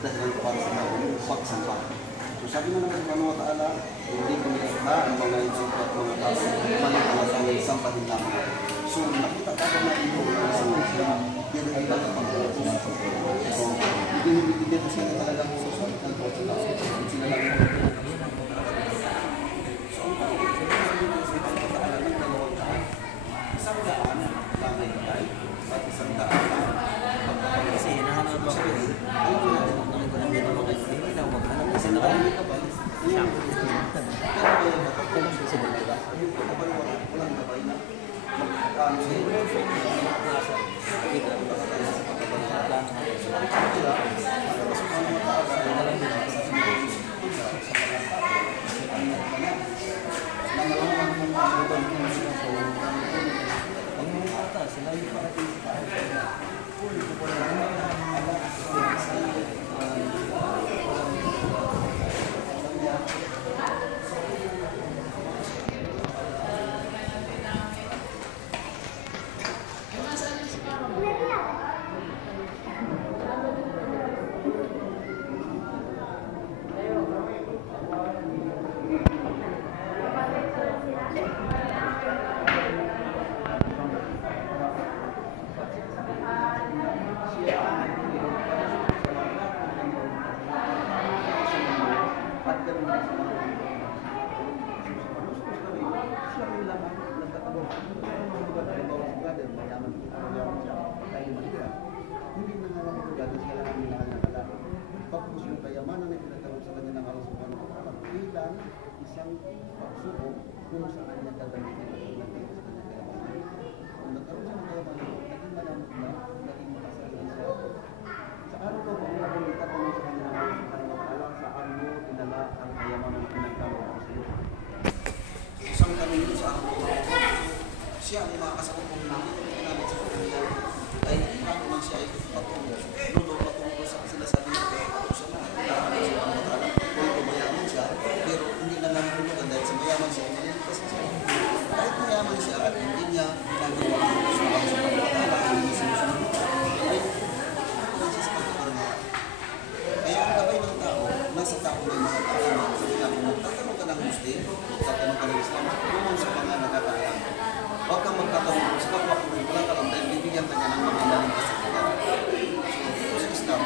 dahilan para sa mga pagsamba. So sabi na naman subhanahu wa ta'ala, hindi kami ikta ang mga insulto at mga tao, malipalatang sampahin namin. So nakita ka na ito ang isang islam, yan ang ilang pangalaman. So ibinibigyan sila talagang susunod ng sila lang yung isang daan lamay patay at isang daan kasi hinahanap mo alam mo natin ang dito mo kasi hindi na maghanap kasi nakalimit ka ba siya pero kaya matapos kasi nila walang gabay na magkakano sa iyo hindi na nga lang ito dahil kailangan nila ng alam. Tapos yung kayamanan na pinagkaroon sa kanya ng Allah subhanahu wa ta'ala bilang isang pagsubok kung sa kanya gagamitin sa kanya kayamanan. Kung nagkaroon siya ng kayamanan, naging malamot na, naging makasalanan siya. Sa araw ko, kung nakikita ko sa kanya ng Allah subhanahu wa ta'ala, saan mo tinala ang kayamanan na pinagkaroon ko sa iyo. Isang kami yun sa araw ko, siya ang makakasakot kong namin sa kanya ay bago man siya ay patungo sa sinasabi niya kung siya na kung mayaman siya pero hindi na nangahulugan dahil sa mayaman siya ay malilipas siya kahit mayaman siya at hindi niya nagawa sa mga sumatala hindi niya sinusunod ay nagsasakot pa rin kaya ang gabay ng tao nasa tao na yung mga tao kung magtatanong ka ng Muslim magtatanong ka ng Islam kung sa mga nagkakaalam huwag kang magtatanong sa kapwa kung wala ka lang dahil bibigyan ka niya ng mga lalim kasi kanya. So, sa Islam,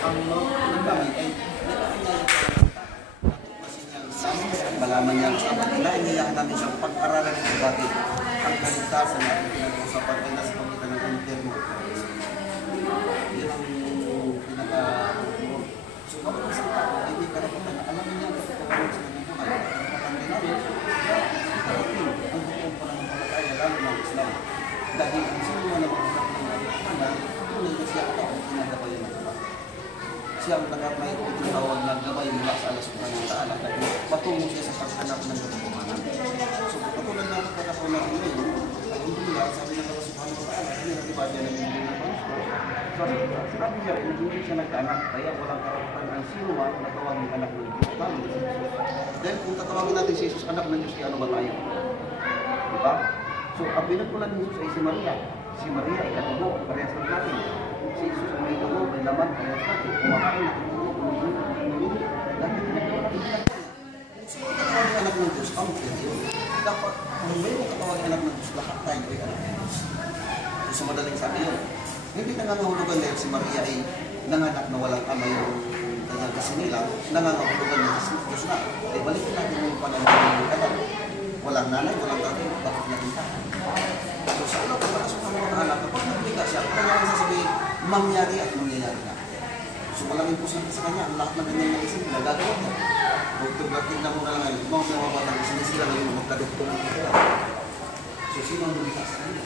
ang nagbangan ay nalaman niya yung malaman niya ang Islam. Inainiyahan namin siyang pag-aralan ng bakit ang kaligtasan na pinag-usapan ay nasa pagkita ng impyerno. Yan ang pinaka so, kapag isang tao ay may karapatan na alamin niya ang pagkakaroon sa kanyang buhay. Karapatan din namin ang bukong pananampalataya lalo ng Islam. Dahil ang sinuwa ng mga tunay na siya ang pinagabayan ng Islam. Siya ang may itinawag na gabay mula sa Allah subhanahu wa ta'ala dahil patungo siya sa paghanap ng katotohanan. So, katulad na pagkakataon natin ngayon, alhamdulillah, sabi ng Allah subhanahu wa ta'ala, hindi nag-ibadya ng hindi na panso. Sinabi niya rin, hindi siya nagkaanak, kaya walang karapatan ang sinuwa na tawagin anak ng Diyos. Dahil kung tatawagin natin si Jesus anak ng Diyos, kaya ano ba tayo? Diba? So, ang pinagpulan ni Jesus ay si Maria. Si Maria ay katubo, parehas ng natin. Si Jesus ay may tubo, may laman, parehas natin. Kumakain, katubo, kumili. Dahil pinagpulan natin pinagpulan. Kung sino katawagin anak ng Diyos, ang pinagpulan. Dapat, kung mayroong katawagin anak ng Diyos, lahat tayo ay anak ng Diyos. So, sa madaling sabi yun, hindi nangangahulugan dahil si Maria ay nanganak na walang ama yung kanyang kasinilang, nangangahulugan na si Diyos na. Ay balikin natin yung pananaw ng anak. Walang nanay, walang tatay, bakit natin ka? So sa ulo, kung nakasukan mo ng anak, kapag nagliga siya, kanyang sasabihin, mangyari at mangyayari na. So malaming po siya sa kanya, ang lahat ng kanyang naisip, nagagawa niya. Doktor-doktor na muna lang ngayon, mga batang isinisila ngayon, magka-doktor na sila. So sino ang lumitas sa kanya?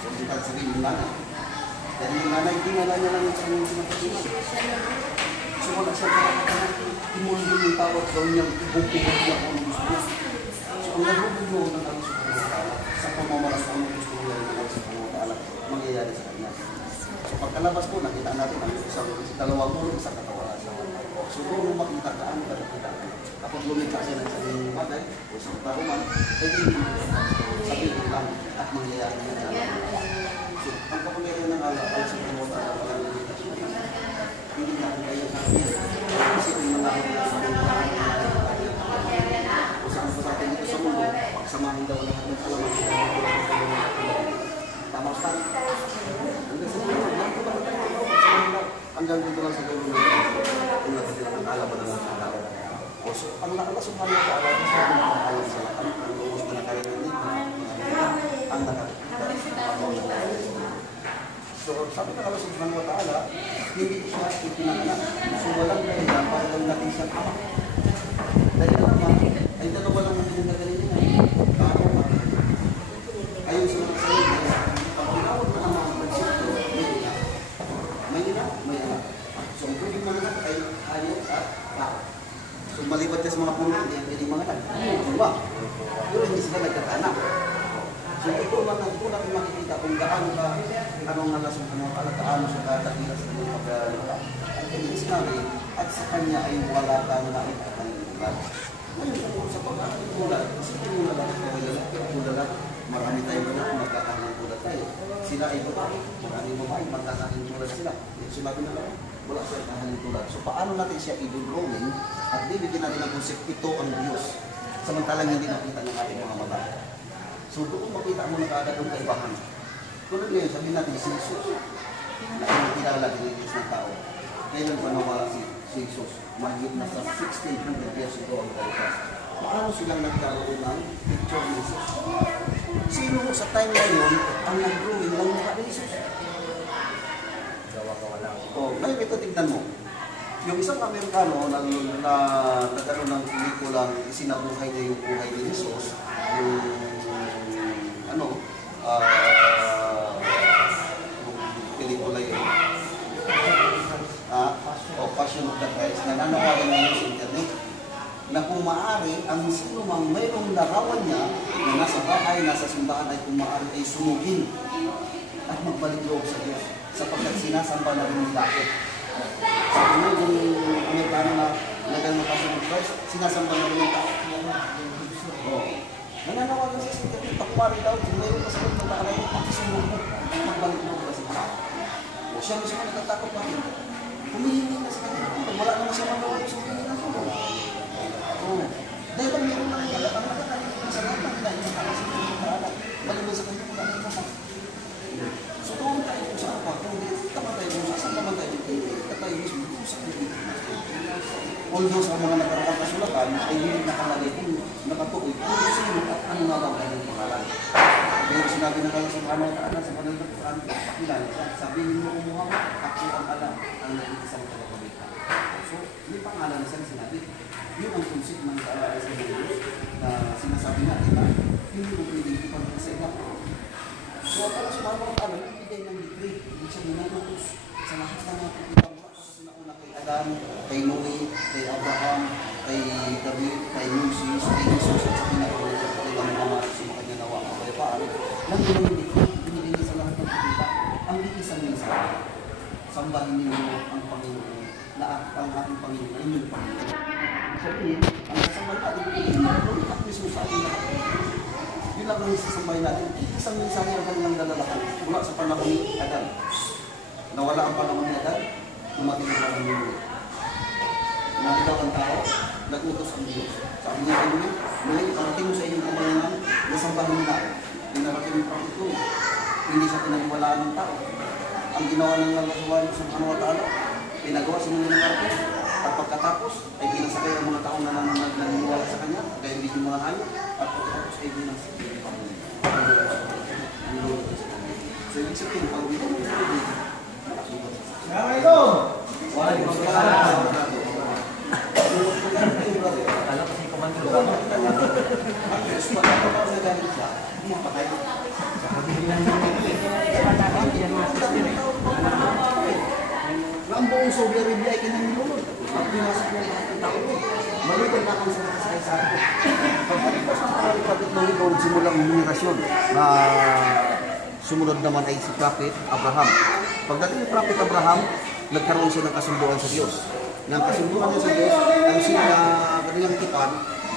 So hindi ka sabihin yung nanay. Dahil yung nanay, hindi nga niya lang yung sa kanyang sinapatunan. So wala siya nakakatanan, imundo yung tawag daw niyang ibukibok niya kung gusto niya. Kung nagbubulo ng Allah subhanahu wa ta'ala sa pamamaras ng gusto niya ng Allah subhanahu wa ta'ala, mangyayari sa kanya. So pagkalabas po, nakita natin ang isang dalawang ulo, isang katawaran. So kung makita ka, ano ka nakita? Kapag lumita siya ng sabihin bagay, o isang tao man, ay hindi sabihin lang at mangyayari na Allah. So ang kapangyarihan ng Allah subhanahu wa ta'ala, walang limitasyon. Hindi niya hanggang dito lang sa dulo ng kung nakatira ng kalaban ng mga tao. O so, ang nakalasong kami sa alam sa mga alam sa lahat, ang lumus na nakarinig dito, ang nakakita. So, sabi ng Allah subhanahu wa ta'ala, hindi siya ipinanganak. So, walang dahilan para lang natin siyang ama. Dahil naman, ay dalawa lang ang pinagagalingan. Tao pa. Ayun sa mga sarili, pag tinawag na ang mga konsepto, may ina, may anak. So, ang pwedeng mga anak ay hayop at tao. So, malibat ka sa mga puno, hindi ang pwedeng mga anak. Diba? Pero hindi sila nagkakaanak. So, ito lang ang po natin makikita kung gaano ka, anong nalasong ka mga kalataano sa katakilas ng mga pag-aalala. Ang kanyang sinabi, at sa kanya ay wala kang nakikatanggulat. Ngayon, kung sa pag-aalala, kasi kung mula lang, kawala, marami tayong mga magkakanggulat tayo. Sila ay babae, maraming babae, magkakanggulat sila. Sinabi na lang, wala siya kahanggulat. So, paano natin siya i-drawing at bibigyan natin ng konsep, ito ang Diyos. Samantalang hindi nakita ng ating mga mata. So doon makita mo na kaagad ang kaibahan. Tulad ngayon, sabihin natin si Jesus, na kinakilala din ng Diyos ng tao. Kailan pa nawala si Jesus? Mahigit na sa 1600 years ago ang kalipas. Paano silang nagkaroon ng picture ni Jesus? Sino sa time na yun ang nag-drawing ng mukha ni Jesus? Ngayon ito tignan mo. Yung isang Amerikano na nagkaroon ng pelikulang isinabuhay niya yung buhay ni Jesus, yung pelikula yun. Passion of the Christ, na nanawagan ngayon sa internet, na kung maaari, ang sino mang mayroong larawan niya na nasa bahay, nasa simbahan ay kung maaari ay sunugin at magbalik loob sa Diyos sapagkat sinasamba na rin yung dakit. Sabi mo, kung Amerikano na nagano ng Passion of Christ, sinasamba na rin yung dakit. Nananawagan siya sa internet, pakumari daw, kung mayroon ka sa mga nakalay mo, pakisunod mo, magbalik loob ka sa Diyos. Siya mo siya natatakot pa rin. Humihingi na sa kanya tulong. Wala naman siya magawa sa humihingi na tulong. Dahil pag meron lang yung ang nakakalimutan na sa lahat ng kailangan na kasi yung kaalat. Baliman sa kanya kung ano yung mata. So doon tayo kung saan pa. Kung hindi taman tayo kung saan naman tayo, hindi tayo mismo kung saan tayo. Although sa mga nakaraang kasulatan ay hindi nakalagay kung nakatukoy kung sino at ano nga lang kanyang pangalan. Pero sinabi na lang sa mga ta'ala sa kanal na Quran, pakilala siya, sabihin mo kung Muhammad, ako ang alam, ang nag-iisang tagapagita. So, may pangalan na siyang sinabi. Yun ang konsep ng ta'ala sa Diyos na sinasabi natin na hindi mo pwedeng ipagpag sa iba. So, ang Allah subhanahu wa ta'ala, ibigay ng degree, ibig siya minanutos sa lahat ng mga pagkitang mula sa sinauna kay Adam, kay Noe, kay Abraham, kay David, kay Moses, kay Jesus, at sa pinakalit kay Muhammad, sa mga kanya nawa, kapayapaan. Nang binigay sa lahat ng pagkita, ang iisang mensahe. Sambahin ninyo ang Panginoon, na ang ating Panginoon, ay yung Panginoon. Sabihin, ang kasambahin natin, iinagulong at mismo sa ating lahat. Yun lang ang sasambahin natin. Isang mensahe ang kanilang dalalakan mula sa panahon ni Adam. Nawala ang panahon ni Adam, dumating ang panahon ni Noe. Nakilaw ang tao, nag-utos ang Diyos. Sabi niya kay Noe, Noe, parating mo sa inyong kamayanan, nasambahin mo na. Pinarating yung pangito. Hindi siya pinaniwalaan ng tao. Ang ginawa ng Allah subhanahu wa ta'ala, pinagawa sa mga karpe. At pagkatapos, ay pinasakay ang mga taong naniniwala sa kanya, kaya hindi yung mga hayop. At pagkatapos ay binasakay ang panginoon. So, ibig sabihin, pag binigay mo sa ibig, nakasubat sa sakit. Akala ko si Commander ba? Ang Diyos, pagkatapos na galit siya, umapatay. Ang buong Soviet Arabia ay kinanilunod. At pinasok niya lahat ng tao. Malitan na kung sa kasaysayan ko. Pagkalipas ng pangalipatit ng Lord, simulang huminirasyon na sumunod naman ay si Prophet Abraham. Pagdating ni Prophet Abraham, nagkaroon siya ng kasunduan sa Diyos. Ng kasunduan niya sa Diyos, ang sila kanilang tipan,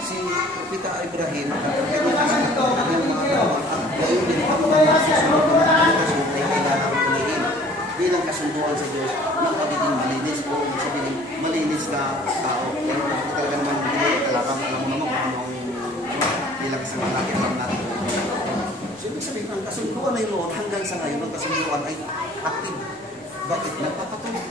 si Propeta Ibrahim, kanyang mga gawa, at gayon din ang mga susunod na mga kasunod ay kailangan ulihin. Bilang kasunduan sa Diyos, na pagiging malinis o sabihin, malinis ka tao. Pero kung talaga naman hindi kalakam, alam mo naman kung anong bilang sa mga nakitang natin. So, ibig sabihin, ang kasunduan na yun hanggang sa ngayon, ang kasunduan ay active. Bakit? Nagpapatuloy.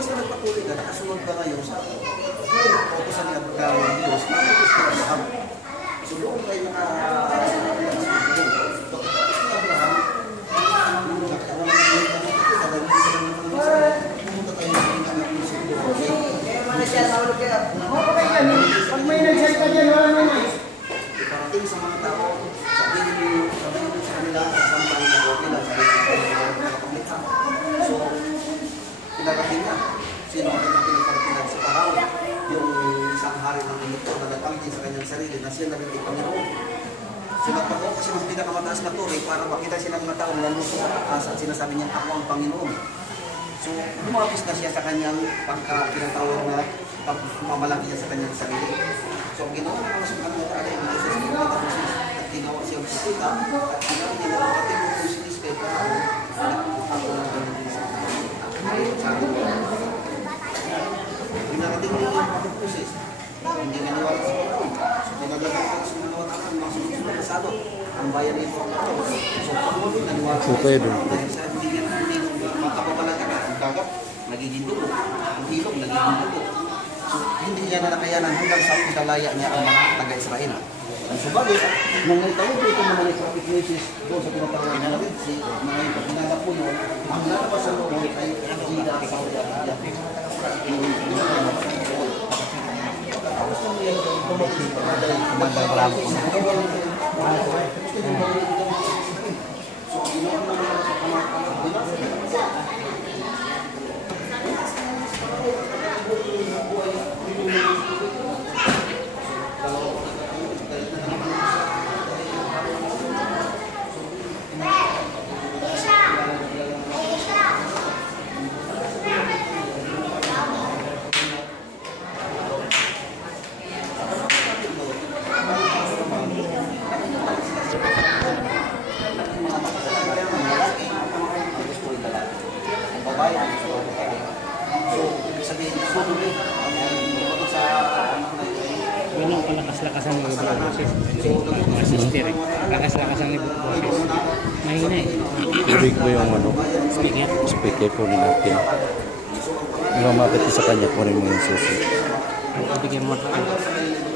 basta nagpatuloy ka, nakasunod ka ngayon sa utosan ni Abraham ng Diyos, nakapos ka Abraham. So doon kayo nakapos ni Abraham, pumunta tayo sa anak ng siguro. Pag may nagsalita dyan, wala naman. Iparating sa mga tao, sabihin mo sa kanila, sambahin na okay lang, sabihin mo sa So, pinarating na. Sino ang pinagparating sa Parao? Yung isang hari ng Egypto na nagpangkin sa kanyang sarili na siya naging Panginoon. Sinagpako kasi mas pinakamataas na turi para makita siya ng mga tao na naluto sa taas at sinasabi niya, ako ang Panginoon. So, lumapis na siya sa kanyang pagka-pinatawag na pagmamalaki niya sa kanyang sarili. So, ang ginawa na sa kanyang alay ng Moses, at ginawa siyang pusita, at ginawa niya na kapatid mo kung sinis kay Parao, ako na gano'n din sa akin. Pinarating niya yung pagpupusis. Hindi maniwala sa Parao. So, pinaglagang ka sa mga watakan, mga sunod-sunod na sado. Ang bayan nito ang Parao. So, pag-ulit, naniwala sa Parao. Dahil sa hindi niya makapapalaga ka, ang kagat, nagiging dugo. Ang hilong, nagiging dugo. So, hindi niya na nakayanan hanggang sa italaya niya ang mga taga-Israel. Ang sabagay, nung naitawag ko ito naman ay Prophet Moses doon sa tinatawag na natin, si mga ito, pinalap po noon, ang lalabas sa loob ay Jida at Saudi Arabia. Tapos nang yan, tumaksin pa na dahil magbabravo ko na. So, ginawa naman sa kamar-kamar, Ganun ko lakas-lakasan ng boses. Mga sister eh. Lakas-lakasan ng boses. Mahina eh. Tubig ba yung ano? Speaker. Speaker po natin. Lumapit sa kanya po rin mga susi. Bigyan mo.